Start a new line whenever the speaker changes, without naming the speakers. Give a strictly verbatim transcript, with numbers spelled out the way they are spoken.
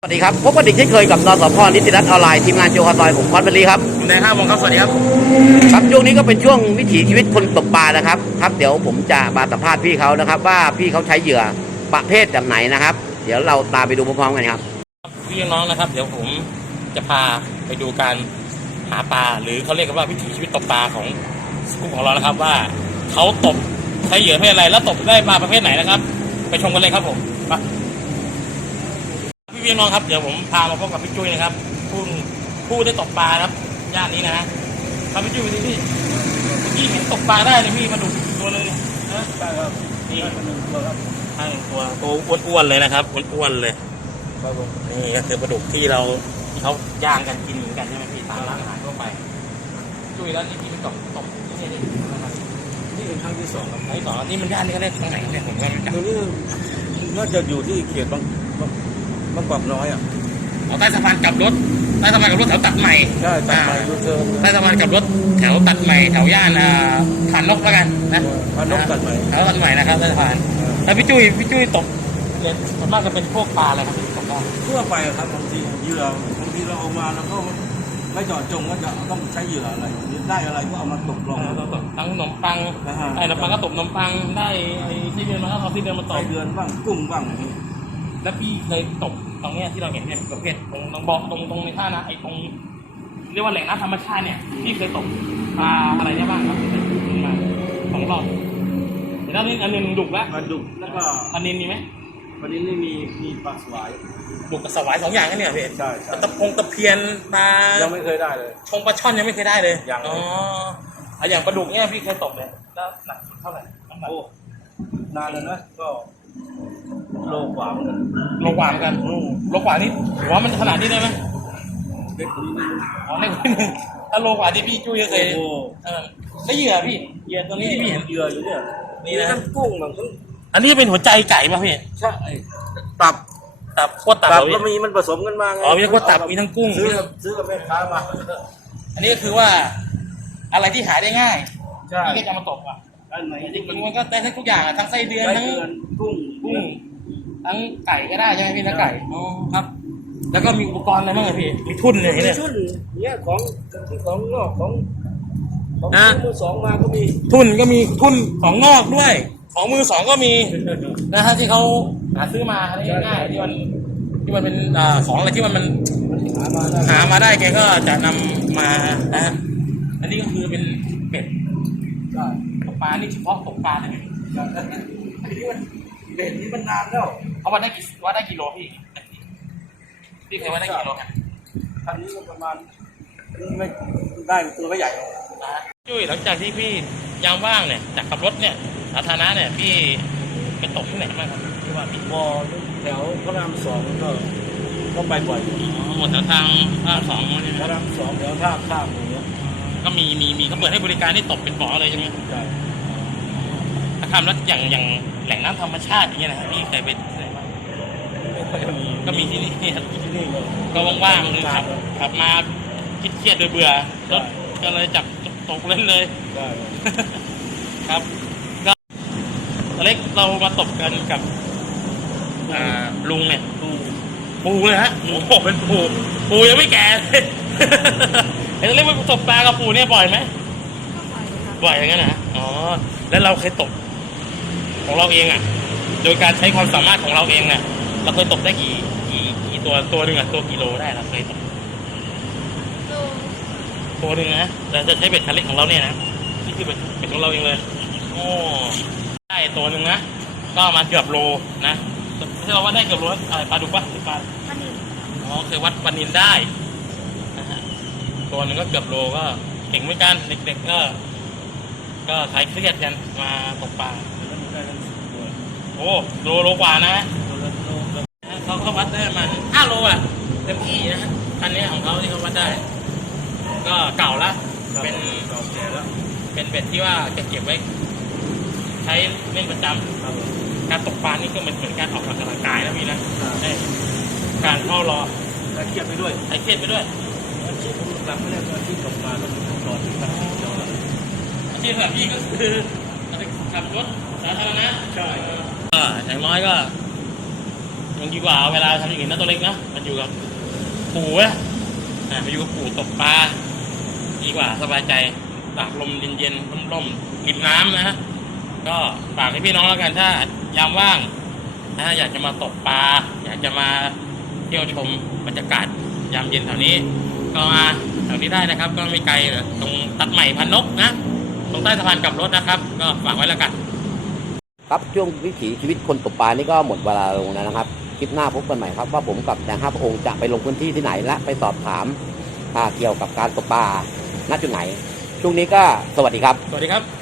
สวัสดีครับพบกันอีกเช่นเคยกับนสพนิติรัตน์ออนไลน์ทีมงานโจคาซอยผมคอนเบลีครับ
ในห้าวงครับสวัสดีครับ
ครับช่วงนี้ก็เป็นช่วงวิถีชีวิตคนตกปลานะครับครับเดี๋ยวผมจะมาสัมภาษณ์พี่เขานะครับว่าพี่เขาใช้เหยื่อประเภทแบบไหนนะครับเดี๋ยวเราตามไปดูพร้อมๆกันครับ
พี่น้องนะครับเดี๋ยวผมจะพาไปดูการหาปลาหรือเขาเรียกกันว่าวิถีชีวิตตกปลาของกลุ่มของเรานะครับว่าเขาตกใช้เหยื่อประเภทอะไรแล้วตกได้ปลาประเภทไหนนะครับไปชมกันเลยครับผมมาพี่น้องครับเดี๋ยวผมพามาพบกับพี่จุ้ยนะครับผู้ผู้ได้ตกปลาครับย่านนี้นะฮะครับพี่จุ้ยดูพี่พี่เห็นตกปลาได้เลยพี่มาดูตัวเลยนะครับนี่ตัวครับห้าตัวตัวอ้วนๆเลยนะครับอ้วนๆเลยนี่ก็คือปลาดุกที่เราที่เขาย่างกันกินเหมือนกันใช่ไหมพี่ตามร้านอาหารทั่วไปจุ้ยแล้วนี่พี่ไปตกตกที่นี่นี่นี่เป็นครั้งที่สองครับครั้งที่สองนี่มันย่านนี่เขาเรียกทางไหนเนี่ยผมก็ไม่รู้จัก
ตรงนี้น่าจะอยู่ที่เขตบางบางกอกน้อยอ่ะ
เอาใต้สะพานกลับรถใต้สะพานกลับรถแถวตัดใหม่
ใช่ตัดใหม่ยูเทิร์น
ใต้สะพานกลับรถแถวตัดใหม่แถวย่านผ่านนกแล้วกันนะ
ผ่านนกตัดใหม่
แถวตัดใหม่นะครับใต้สะพานแล้วพี่จุ้ยพี่จุ้ยตกเนี่ยส่วนมากจะเป็นพวกปลาอะไรครับที่ตกได้
ทั่วไปครับบางทีเหยื่อบางทีเราเอามาแล้วก็ไม่เจาะจงว่าจะต้องใช้เหยื่ออะไรได้อะไรก็เอามาตกลง
เราตกทั้งขนมปังไอ้ขนมปังก็ตกขนมปังได้ไอ้ที่เดือนมาก็เอาที่เดือนมาตก
เดือนบ้างกุ้งบ้าง
แล้วพี่เคยตกตรงนี้ที่เราเห็นเนี่ยประเภทตรงตรงบ่อตรงตรงในท่านะไอ้ตรงเรียกว่าแหล่งน้ำธรรมชาติเนี่ยพี่เคยตกปลาอะไรได้บ้างครับมาสองรอบแต่ด้านนี้อันนึงดุกแล้ว
ปลาดุกแล้วก็
อันนี้มีไหม
ปลาดินนี่มีมีปลาสวาย
ดุกกับสวายสองอย่างกันเนี่ยพี่
ใช่ใช่
ตะพงตะเพียนปลา
ยังไม่เคยได้เลย
ชงปลาช่อนยังไม่เคยได้เลย
อย่าง
อ๋ออย่างปลาดุกเนี่ยพี่เคยตกเลยแล้วหนักเท่าไหร่
โอ้นานเลยนะก็โลกว่าเหมือนกัน
โลกว่าเหมือนกันโลกว่านี่ถือว่ามันขนาดนี้ได้ไหม
เล็กกว่านี้
อ๋อเล็กกว่านี้ถ้าโลกว่าที่พี่จุ้ยเคยเออแล้วเหยื่อพี่เหยื่อตัวนี้ที่พี่เห็น
เหยื่ออยู่เนี่ยนี่นะกุ้งแบบ
อันนี้เป็นหัวใจไก่ป่ะพี่
ใช่ตับ
ตับขั้วตับ
ก็มีมันผสมกันมาไง
อ๋อมีทั้งขั้วตับมีทั้งกุ้ง
ซื้อซื้อกับแม่ค้ามา
อันนี้ก็คือว่าอะไรที่หาได้ง่าย
ใช่
ที่จะมาตกอ่ะ
อันไหน
จริงๆมันก็ได้ทั้งทุกอย่างอ่ะทั้งไส้เดือนทั้ง
กุ้ง
กุ้งทั้งไก่ก็ได้ใช่ไหมพี่แล้วไก่อ๋อครับแล้วก็มีอุปกรณ์อะไรบ้างพี่มีทุ่นเลย
เนี่ยทุ่นเนี่ยของที่ของนอกของของมือสองมาก็มี
ทุ่นก็มีทุ่นของนอกด้วยของมือสองก็มีนะฮะที่เขาหาซื้อมาอะไรง่ายๆที่มันที่มันเป็นของอะไรที่มันมันหามาได้หามาได้แกก็จะนำมานะฮะอันนี้ก็คือเป็นเป็ดตกปลานี่เฉพาะตกปลาเลย
อันนี้มันเบ็ดนี้มันนานแล้ว
เขาวัดได้กี่วัดได้กี่โลพี่พี่เคยวัดได้กี่โลครับ
คันนี้ก็ประมาณไม่ได้ตัวไม่ใหญ่
นะจุ้ยหลังจากที่พี่ยามว่างเนี่ยจากขับรถเนี่ยสาธารณะเนี่ยพี่ไปตกที่ไหนบ้างครับที่ว่าพี่
วอแถวพระรามสองก็ก็ไปบ่อย
อ๋อหมดแถวทางพระรามสอง
พระรามสองแถวท่าข้ามอย่างเงี้ย
ก็มีมีมีเขาเปิดให้บริการที่ตกเป็นบ่อเลยใช่ไหม
ใช่
ถ้าทำแล้วอย่างอย่างแหล่งน้ำธรรมชาติอย่างเงี้ยนะพี่เคยไปที่ไหนบ้างก็มีที่นี่
ที่นี่
ก็ว่างๆเลยขับขับมาคิดเครียดเบื่อรถก็เลยจับตกเล่นเลยครับก็เล็กเรามาตกกันกับลุงเนี่ยปูเลยฮะโอ้โหเป็นปูปูยังไม่แก่เลยเห็นเล็กไปตกปลากับปูเนี่ยบ่อยไหมบ่อยอย่างนั้นนะอ๋อแล้วเราเคยตกของเราเองอ่ะโดยการใช้ความสามารถของเราเองเนี่ยเราเคยตกได้กี่กี่กี่ตัวตัวหนึ่งอ่ะตัวกิโลได้เราเคยตกตัวหนึ่งนะเราจะใช้เบ็ดคันเล็กของเราเนี่ยนะนี่คือเบ็ดเบ็ดของเราเองเลยโอ้ได้ตัวหนึ่งนะก็มาเกือบโลนะที่เราว่าได้เกือบโลอะไรปลาดุกปะหรือปลาปลานิลอ๋อเคยวัดปลานิลได้นะฮะตัวหนึ่งก็เกือบโลก็เก่งเหมือนกันเด็กๆก็ก็คลายเครียดกันมาตกปลาโอ้โลโลกว่านะเขาเขาวัดได้มาห้าโลอ่ะเต็มที่นะคันนี้ของเขาที่เขาวัดได้ก็เก่าละเป็น
เก่าแก่แล้ว
เป็นเบ็ดที่ว่าจะเก็บไว้ใช้เล่นประจำการตกปลานี่ก็เหมือนเหมือนการออกกำลังกายนะพี่นะการเข้ารอ
และเครียดไปด้วย
ไอเครียดไปด้วย
อาชีพผมหลักไม่ได้อาชีพตกปลาต้องรอที่บ้าน
อาชีพแบบพี่ก็คือขับรถสาธารณะใช่ก็อย่างน้อยก็ยังดีกว่าเวลาทำอย่างอื่นนะตัวเล็กนะมันอยู่กับปู่นะอ่ามาอยู่กับปู่ตกปลาดีกว่าสบายใจตากลมเย็นๆร่มๆริมน้ำนะฮะก็ฝากให้พี่น้องแล้วกันถ้ายามว่างนะอยากจะมาตกปลาอยากจะมาเที่ยวชมบรรยากาศยามเย็นแถวนี้ก็มาแถวนี้ได้นะครับ ก็ไม่ไกลตรงตัดใหม่พันนกนะตรงใต้สะพานกลับรถนะครับ ก็ฝากไว้แล้วกัน
ครับช่วงวิถีชีวิตคนตกปลานี่ก็หมดเวลาลงแล้วนะครับคลิปหน้าพบกันใหม่ครับว่าผมกับแดงห้าพระองค์จะไปลงพื้นที่ที่ไหนและไปสอบถามอ่าเกี่ยวกับการตกปลาณจุดไหนช่วงนี้ก็สวัสดีครับ
สวัสดีครับ